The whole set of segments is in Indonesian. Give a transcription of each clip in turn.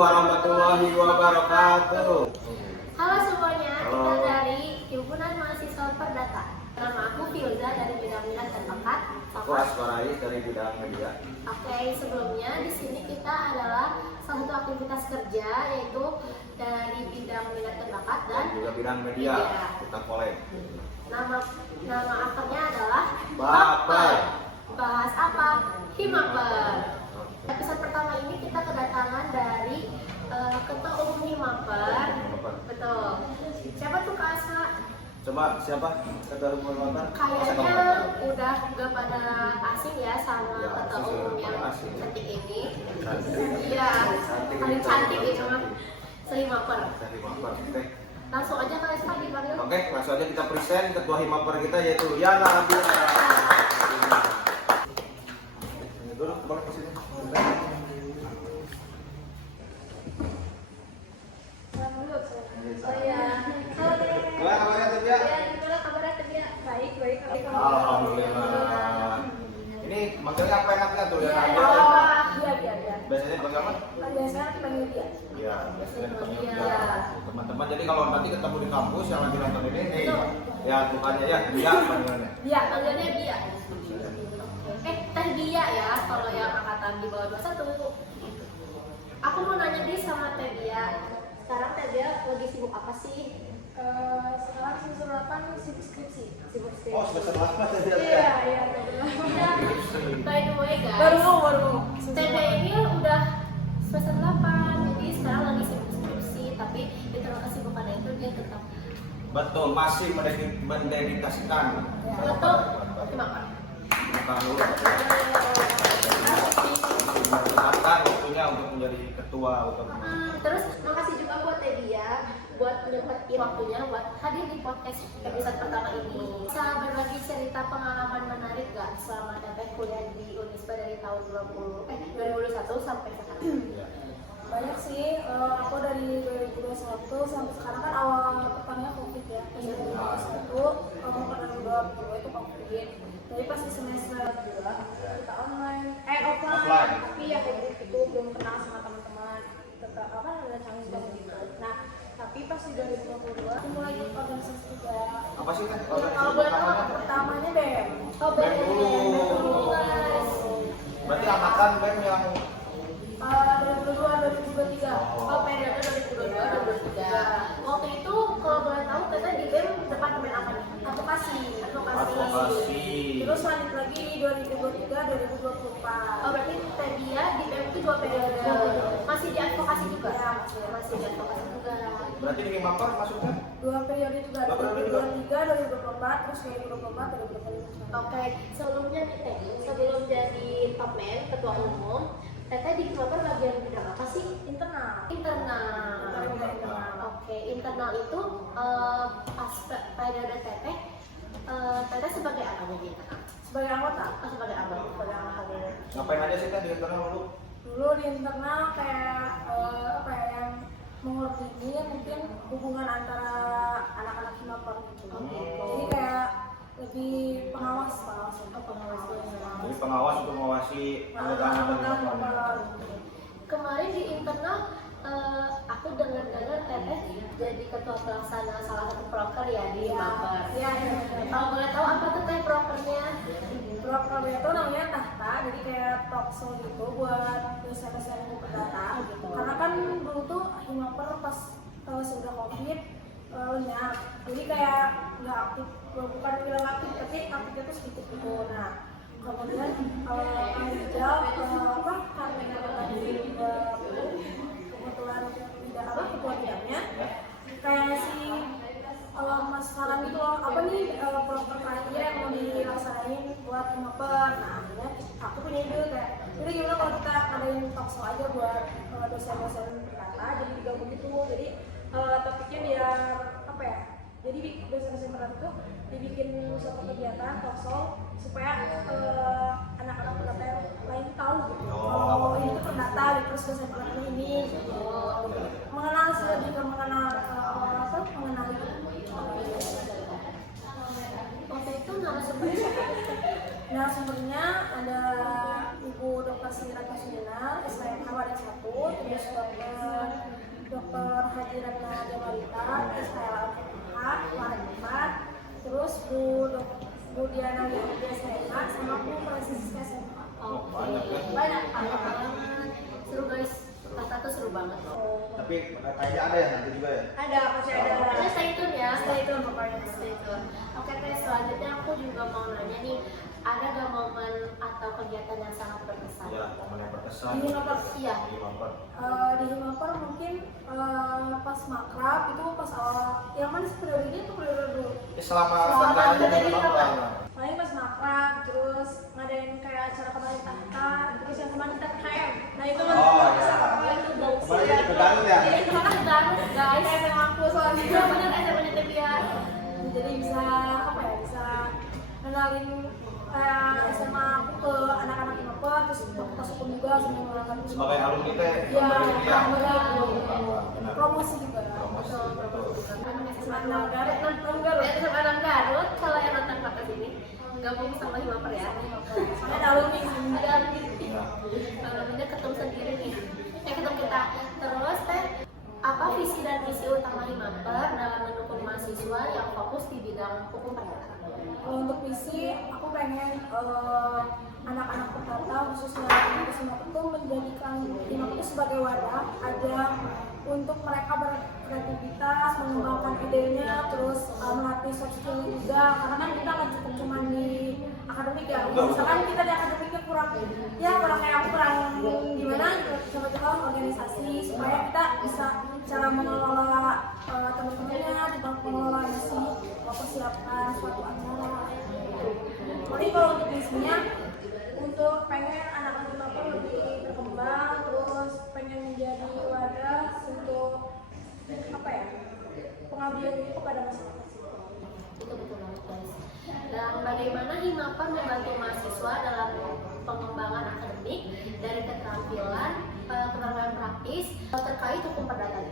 warahmatullahi wabarakatuh. Halo semuanya, Halo. kita dari Himpunan Mahasiswa Perdata. Nama aku Filza dari bidang minat dan bakat. Aku Aswarai dari bidang media. Oke, sebelumnya di sini kita adalah salah satu aktivitas kerja yaitu dari bidang minat dan bakat dan Juga bidang media. Kita kolek. nama akarnya adalah Baper. Bahas apa? Himaper. Episode pertama ini kita kedatangan dari Ketua Umum Himaper. Betul. Siapa tuh Kak Asma? Coba siapa? Ketua umum Baper? Kayaknya udah gak pada asing ya sama Ya, ketua asing, umum yang asing. cantik ini. Cantik. Iya, paling cantik itu mah se-Himaper. Dari Baper. Oke. Langsung aja Kak Asma dipanggil. Oke, langsung aja kita present ketua Himaper kita yaitu Yana Abdullah. Duduk boleh ke sini. Oh iya. Halo Dek. Gimana kabarnya Tebia? Ya, gimana kabarnya Tebia? Baik. Alhamdulillah. Ini manggilnya apa enaknya tuh ya? Iya. Biasanya dipanggil apa? Biasanya dipanggil dia. Iya, biasanya dipanggil Iya. dia. Teman-teman, jadi kalau nanti ketemu di kampus yang lagi nonton ini, ya bukannya ya, dia panggilannya. Dia, panggilnya dia. Teh Dia ya, kalau yang angkatan di bawah 21. Aku mau nanya nih sama Teh Dia. Sekarang Teh Dia lagi sibuk apa sih? Sekarang semester 8 sibuk skripsi. Sibuk skripsi. Oh, semester 8 ya. Iya. By the way guys, Baru. Teh Dia ini udah semester 8, jadi sekarang lagi sibuk skripsi, tapi di tengah kesibukannya itu dia tetap Betul, masih mendedikasikan. betul. Terima kasih. Bukan dulu. Menggunakan waktunya untuk menjadi ketua untuk Terus makasih juga buat Teh Dia buat menyempatkan waktunya buat hadir di podcast episode pertama ini. Bisa berbagi cerita pengalaman menarik gak selama Teteh kuliah di Unisba dari tahun 2021 sampai sekarang? Banyak sih, aku dari 2021 sampai sekarang kan awal pertamanya COVID ya. Pas 2021, aku pada 2022 itu COVID. Jadi pas di semester 2 kita offline. Tapi ya kayak gitu belum kenal sama teman-teman. Tetap ada canggih banget gitu. Nah, tapi pas di 2022 aku mulai ikut organisasi juga. apa sih kan? Kalau boleh tahu pertamanya BEM. Oh, BEM dulu. guys. Berarti angkatan BEM yang 2022-2023. Oh, periode 2022-2023. Waktu itu kalau boleh tahu Teteh di BEM departemen apa nih? Advokasi. advokasi. Terus lanjut lagi di 2023-2024. Oh, berarti Teh Dia di BEM itu 2 periode. Masih di advokasi juga? Ya, Masih di advokasi juga. Berarti di Himaper maksudnya? 2 periode juga, 2023-2024, terus 2024-2025. Oke, sebelumnya nih Teh, sebelum jadi top man, ketua umum, Teteh di Himaper bagian bidang apa sih? Internal. Internal. Oke, internal itu pas periode Teteh, Teteh sebagai apa nih di internal? Sebagai anggota. Oh, sebagai anggota. Ngapain aja sih kan di internal dulu? Dulu di internal kayak yang mengurusi mungkin hubungan antara anak-anak Himaper gitu. Jadi kayak lebih pengawas. Jadi pengawas untuk mengawasi anggota-anggota Himaper. Kemarin di internal aku dengar-dengar Teteh jadi ketua pelaksana salah satu proker ya di Himaper. Iya. Kalau boleh tahu apa tuh Teh prokernya? Program itu namanya Tahta, jadi kayak talk show gitu buat dosen-dosen perdata gitu. Karena kan dulu tuh Himaper pas sudah COVID lenyap, jadi kayak nggak aktif, bukan bilang aktif, tapi aktifnya tuh sedikit gitu. Nah, kemudian kami Rijal karena tadi kebetulan tidak ketua bidangnya, kayak si Mas Farhan itu loh, apa nih proker terakhir yang mau dilaksanain buat Himaper. Nah, akhirnya aku punya ide kayak, udah gimana kalau kita ngadain talk show aja buat dosen-dosen perdata, jadi digabung gitu. Jadi topiknya biar apa ya? Jadi dosen-dosen perdata itu dibikin suatu kegiatan talk show supaya anak-anak perdata yang lain tahu gitu. Kalau ini tuh perdata, terus dosen perdata ini gitu. Mengenal sih, lebih ke mengenal Waktu itu narasumbernya siapa? Narasumbernya ada Ibu Dr. Sri Ratna Sumina, SPM Hawadik 1, terus Dr. kehadiran Nadia Marita, terus kayak FH, Warna, terus Bu Diana Widia SMA, sama Bu Francisca SMA. Banyak ya. Banyak banget. Seru guys. Kata tuh seru banget. Tapi kayaknya ada ya nanti juga ya. Ada, pasti ada. Kita stay tune ya. Stay tune pokoknya. Stay tune. Oke, Teh, selanjutnya aku juga mau nanya nih, ada gak momen atau kegiatan yang sangat berkesan? Ya, momen yang berkesan. Di Himaper. Iya. Di Himaper. Di Himaper mungkin pas makrab itu pas awal yang mana sih periode itu periode dulu. Selama Selama berjalan ada di di Himaper. paling pas makrab terus ngadain kayak acara kemarin tahta terus yang kemarin kita KM. Nah itu kan Oh, iya. itu bagus. Kemarin jadi pegangan ya? Jadi itu kan banget guys. Kayak sama aku soalnya. Iya bener SMA nya Tevia. Jadi bisa apa ya, bisa kenalin SMA aku ke anak-anak Himaper, terus pas hukum juga sama orang Sebagai alumni teh, ya, benar. promosi juga. Promosi, betul. SMA 6 Garut, 6 Garut. SMA 6 Garut, kalau yang nonton podcast ini gabung sama Himaper ya. Soalnya ada alumni. Ada alumni. Iya. Alumni ketemu sendiri nih. Ketemu kita. Terus Teh, apa visi dan misi utama Himaper dalam mendukung mahasiswa yang fokus di bidang hukum perdata? Kalau untuk misi, aku pengen anak-anak perdata khususnya anak Himaper itu menjadikan Himaper itu sebagai wadah ada untuk mereka berkreativitas, mengembangkan idenya, terus melatih soft skill juga. Karena kan kita nggak cukup cuma di akademik ya. Misalkan kita di akademiknya kurang kayak aku kurang gimana, coba-coba organisasi supaya kita bisa cara mengelola teman-temannya, juga mengelola sih, mempersiapkan suatu acara. Jadi kalau untuk misinya, untuk pengen anak-anak Himaper lebih berkembang, terus pengen menjadi wadah untuk apa ya, pengabdian itu kepada masyarakat. Itu betul banget guys. Dan bagaimana Himaper membantu mahasiswa dalam pengembangan akademik dari keterampilan praktis terkait hukum perdata?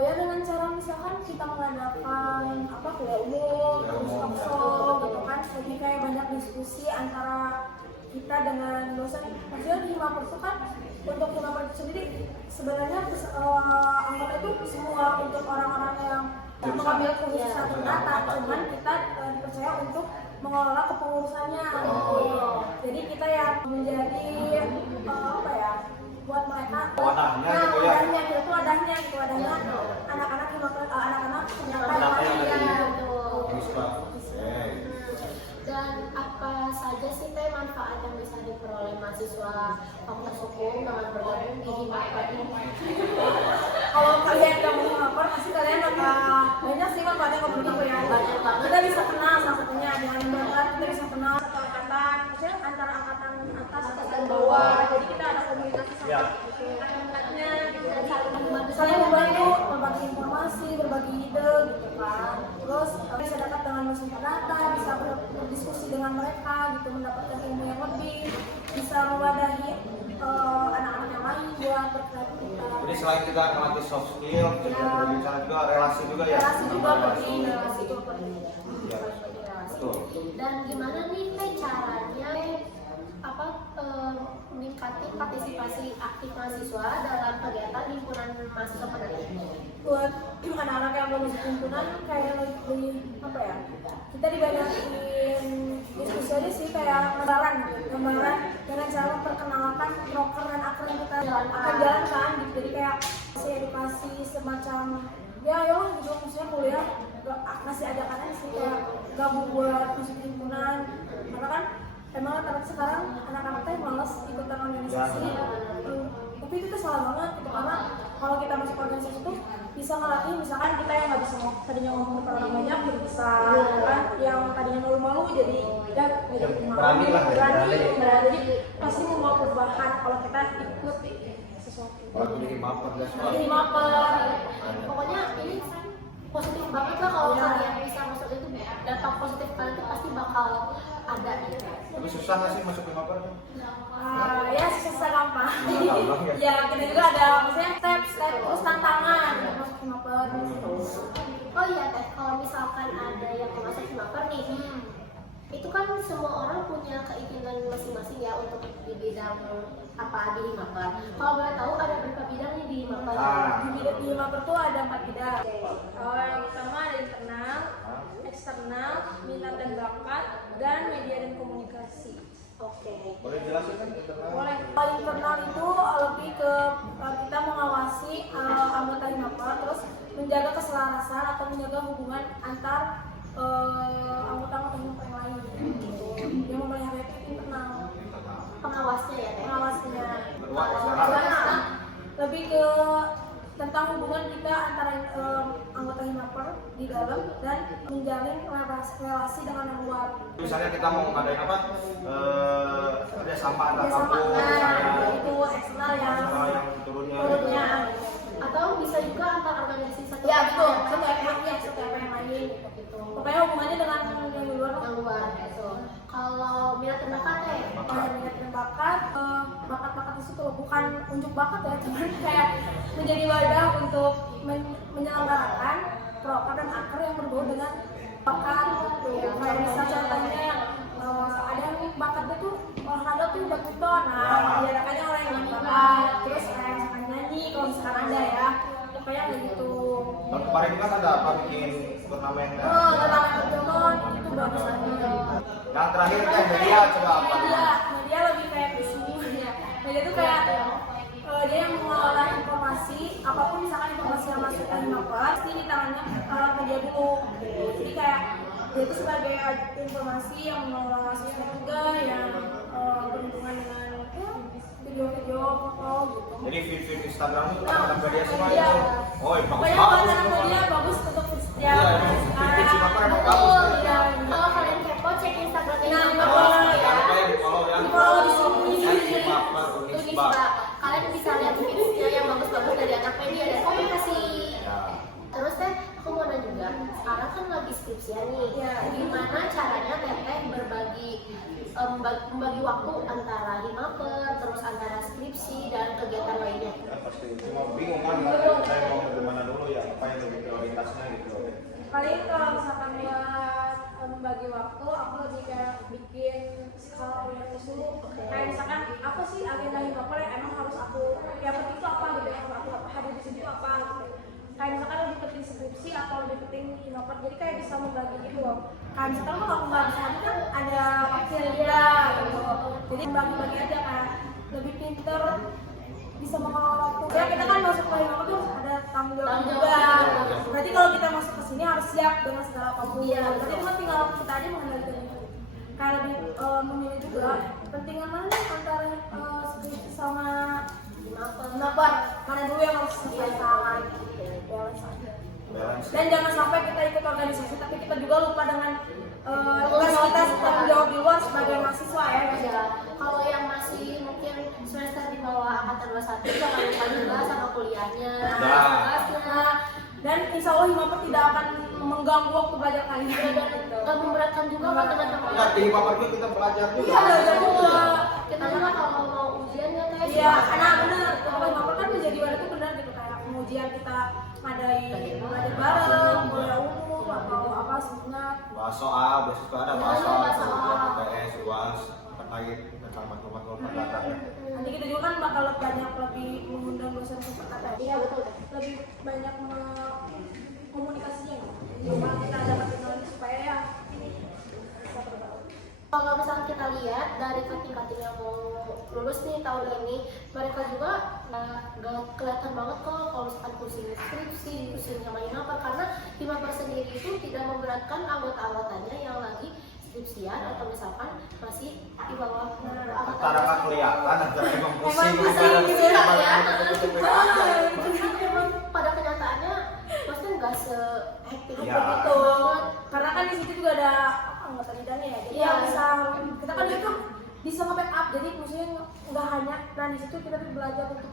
Ya dengan cara misalkan kita mengadakan kuliah umum, terus talkshow gitu kan, jadi kayak banyak diskusi antara kita dengan dosen. Maksudnya di Himaper itu kan, untuk Himaper itu sendiri sebenarnya anggota itu semua untuk orang-orang yang mengambil khususan perdata, cuman kita dipercaya untuk mengelola kepengurusannya. Jadi kita yang menjadi buat mereka Wadahnya gitu ya. wadahnya anak-anak Himaper, anak-anak perdata yang lain. Dan apa saja sih Teh manfaat yang bisa diperoleh mahasiswa fakultas hukum dengan bergabung di Himaper ini? Kalau kalian gabung Himaper, pasti kalian bakal banyak sih manfaatnya kalau begitu ya. Banyak banget. Kita bisa kenal salah satunya dengan angkatan, kita bisa kenal satu angkatan, maksudnya antara angkatan atas dan bawah. Jadi kita ada komunikasi sama angkatannya, dan saling membantu, berbagi informasi, berbagi ide gitu kan. Terus bisa dekat dengan dosen perdata, bisa berdiskusi dengan mereka gitu, mendapatkan ilmu yang lebih, bisa mewadahi anak-anak yang lain buat berkreativitas. Jadi selain kita melatih soft skill, kita berbicara juga relasi juga ya. Relasi juga penting, relasi Itu juga penting. Iya. Betul. Dan gimana nih Teh caranya meningkatkan partisipasi aktif mahasiswa dalam kegiatan himpunan mahasiswa perdata? Buat anak-anak yang belum masuk himpunan kayak lebih kita dibanyakin diskusi aja sih, kayak gambaran dengan cara memperkenalkan proker dan akar yang kita akan jalankan gitu. Jadi kayak kasih edukasi semacam ayolah gitu, maksudnya kuliah ngasih ajakan aja sih, kayak gabung buat masuk himpunan, karena kan emang rata-rata sekarang anak-anak teh malas ikutan organisasi. Tapi itu tuh salah banget gitu, karena kalau kita masuk organisasi itu bisa ngelatih, misalkan kita yang nggak bisa tadinya ngomong depan orang banyak jadi bisa kan, yang tadinya malu-malu jadi berani lah, jadi pasti membawa perubahan kalau kita ikut sesuatu. Kalau di Himaper dan Di Himaper, Pokoknya ini positif banget lah kalau kalian bisa masuk itu, dampak positif kalian itu pasti bakal ada gitu. Tapi susah nggak sih masuk Himaper? ya susah gampang. Gampang ya? Ya kita juga ada maksudnya step terus tantangan masuk Himaper. Oh iya Teh, kalau misalkan ada yang mau masuk Himaper nih, itu kan semua orang punya keinginan masing-masing ya untuk di bidang apa di Himaper. Kalau boleh tahu ada berapa bidang nih di Himaper? Di di Himaper tuh ada 4 bidang. Yang pertama ada internal, eksternal, minat dan bakat, dan media dan komunikasi. Oke. Boleh jelasin kan internal? Boleh. Kalau internal itu lebih ke kita mengawasi anggota Himaper, terus menjaga keselarasan atau menjaga hubungan antar anggota-anggota Himaper yang lain. Gitu. Yang memelihara itu internal. Pengawasnya ya, Teh? Pengawasnya. Kedua, Kalau eksternal. eksternal lebih ke tentang hubungan kita antara anggota Himaper di dalam dan menjalin relasi dengan yang luar. Misalnya kita mau ngadain apa? Ada sampah antar Ya sama, kampus. itu eksternal yang turunnya. turunnya. Atau bisa juga antar organisasi satu Ya betul, yang satu FM ya, satu FM yang lain gitu. Pokoknya hubungannya dengan yang di luar. luar gitu. Kalau minat dan bakat Teh? Kalau minat dan bakat, bakat-bakat itu tuh bukan unjuk bakat ya, cuman kayak menjadi wadah untuk menyelenggarakan proker dan akar yang berbau dengan bakat gitu. Kayak misal contohnya ada yang bakatnya tuh olahraga tuh badminton, nah diadakannya oleh yang bakat, terus kayak misalkan nyanyi kalau misalkan ada ya, pokoknya kayak gitu. Dan kemarin kan ada apa bikin turnamen kan? Tentang badminton itu bagus banget. Yang terakhir kan media coba apa? Media lebih kayak di sini ya. Media tuh kayak dia yang mengelola informasi, apapun misalkan informasi yang masuk ke Himaper, pasti di tangannya media dulu. Jadi kayak dia itu sebagai informasi yang mengelola sosmed juga, yang berhubungan dengan video-video, foto gitu. Jadi feed Instagram itu anak media semua Media. itu. Oh, bagus Pokoknya banget. buat anak media bagus untuk Iya, feed Himaper emang bagus. Kalau kalian kepo cek Instagramnya Nah, Himaper Oh, ya. jangan lupa ya di follow ya. Di follow di sini. Himaper Unisba. Unisba. Kalian bisa lihat feeds-nya yang bagus-bagus dari anak media dan komunikasi. Ya. Terus Teh, aku mau nanya juga, sekarang kan lagi skripsian nih. Iya. Gimana caranya Teteh berbagi membagi waktu antara Himaper, terus antara skripsi dan kegiatan lainnya? Ya, pasti cuma bingung kan saya mau kemana dulu ya, apa yang lebih prioritasnya gitu. Paling kalau misalkan buat membagi waktu, aku lebih kayak bikin skala prioritas dulu. Kayak misalkan apa sih agenda Himaper yang emang harus aku, yang penting itu apa gitu, yang aku hadir di situ apa gitu. Kayak misalkan lebih penting skripsi atau lebih penting Himaper, jadi kayak bisa membagi gitu loh. Kayak misalkan kalau aku nggak bisa hadir kan ada wakilnya gitu. Jadi membagi-bagi aja kan, lebih pinter bisa mengelola waktu. Ya kita kan masuk ke Himaper tuh harus ada tanggung jawab juga. Berarti kalau kita masuk ke sini harus siap dengan segala apapun. Iya, Berarti cuma tinggal kita aja mengendalikan itu. Kayak lebih memilih juga pentingan mana nih antara skripsi sama Himaper. Mana dulu yang harus diselesaikan. Balance aja. Balance. Dan jangan sampai kita ikut organisasi tapi kita juga lupa dengan tugas kita tanggung jawab di luar sebagai mahasiswa ya. Ya, kalau yang masih mungkin semester di bawah angkatan 21 jangan lupa juga sama kuliahnya. Nah, dan insya Allah Himaper tidak akan mengganggu waktu belajar kalian. Gak memberatkan juga buat teman-teman. Enggak, di Himaper kita belajar juga. Iya, belajar juga. Kita juga kalau mau ujian ya Teh. Iya, karena benar. Kalau Himaper kan menjadi wadah itu benar gitu, kayak pengujian kita ngadain belajar bareng, kuliah umum atau apa sebenarnya. Bahas soal, beasiswa ada bahas Iya, bahas soal, soal. UTS, UAS, terkait tentang maklumat data ya. Nanti kita juga kan bakal banyak lebih mengundang dosen super kata. Iya betul Teh. Lebih banyak komunikasinya gitu. Jadi kita dapat knowledge supaya ya bisa berbaur. Kalau misalnya kita lihat dari kating-kating yang mau lulus nih tahun ini, mereka juga nggak kelihatan banget kok kalau misalkan pusing skripsi, pusing sama Himaper, karena Himaper sendiri itu tidak memberatkan anggota-anggotanya yang lagi skripsian atau misalkan masih di bawah Antara nggak kelihatan, antara emang pusing. Emang pusing gitu ya. Emang pada kenyataannya maksudnya nggak se-hektik Ya. itu. Karena kan di situ juga ada anggota bidangnya ya. Jadi Iya. yang bisa kita kan itu bisa nge-backup. Jadi maksudnya nggak hanya di situ kita tuh belajar untuk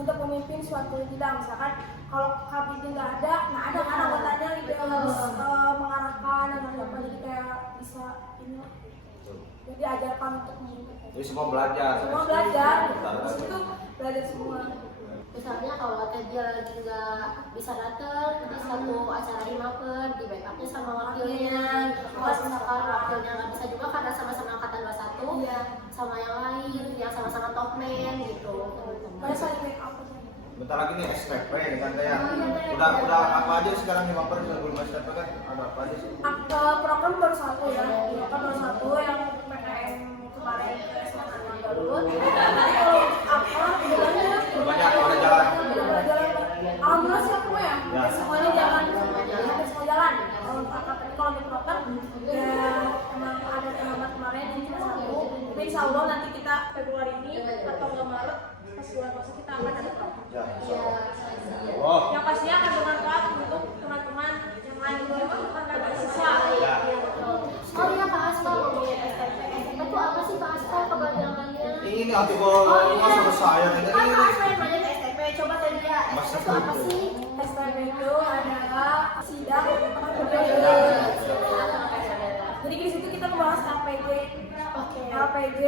untuk memimpin suatu bidang. Misalkan kalau kabinetnya nggak ada, nah ada kan anggotanya gitu yang harus mengarahkan dan apa, jadi kayak bisa ini jadi diajarkan untuk memimpin. Jadi semua belajar. Semua belajar, di situ belajar semua. Misalnya kalau dia lagi nggak bisa datang di satu acara Himaper, di backupnya sama wakilnya. Kalau misalkan wakilnya nggak bisa juga karena sama-sama angkatan 21, Iya. sama yang lain yang sama-sama top man gitu. Banyak saling make up. Bentar lagi nih SPP kan ya. Udah apa aja sekarang di Maper sebelum SPP kan ada apa aja sih? Program baru satu ya, program baru satu yang PKM kemarin baru. Nanti kalau apa jalannya Banyak pada jalan. alhamdulillah sih aku ya, Ya. semuanya jalan, hampir semua jalan. Kalau di program ya emang ada terhambat kemarin yang cuma satu. Tapi insya Allah nanti kita Februari ini atau nggak Maret pas bulan puasa kita akan ada program. Ya, Iya. oh. Yang pastinya akan bermanfaat untuk teman-teman yang lain juga bukan ada siswa. Ya. Oh iya Pak Asto, ngomongin STP. STP itu apa sih Pak Asto kepanjangannya? Ini artikel masuk saya Kan ini. Pak Asto yang nanya ke STP, coba tadi ya, Mas STP itu apa sih? STP itu adalah sidang tengah periode. Jadi di situ kita membahas LPG. Oke. LPG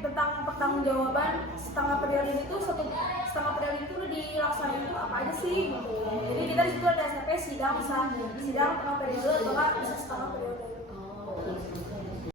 tentang pertanggungjawaban setengah periode itu setengah periode itu dilaksanain itu apa aja sih? Gitu. Jadi kita di situ ada STP sidang bisa sidang tengah periode atau nggak bisa setengah periode. Oh,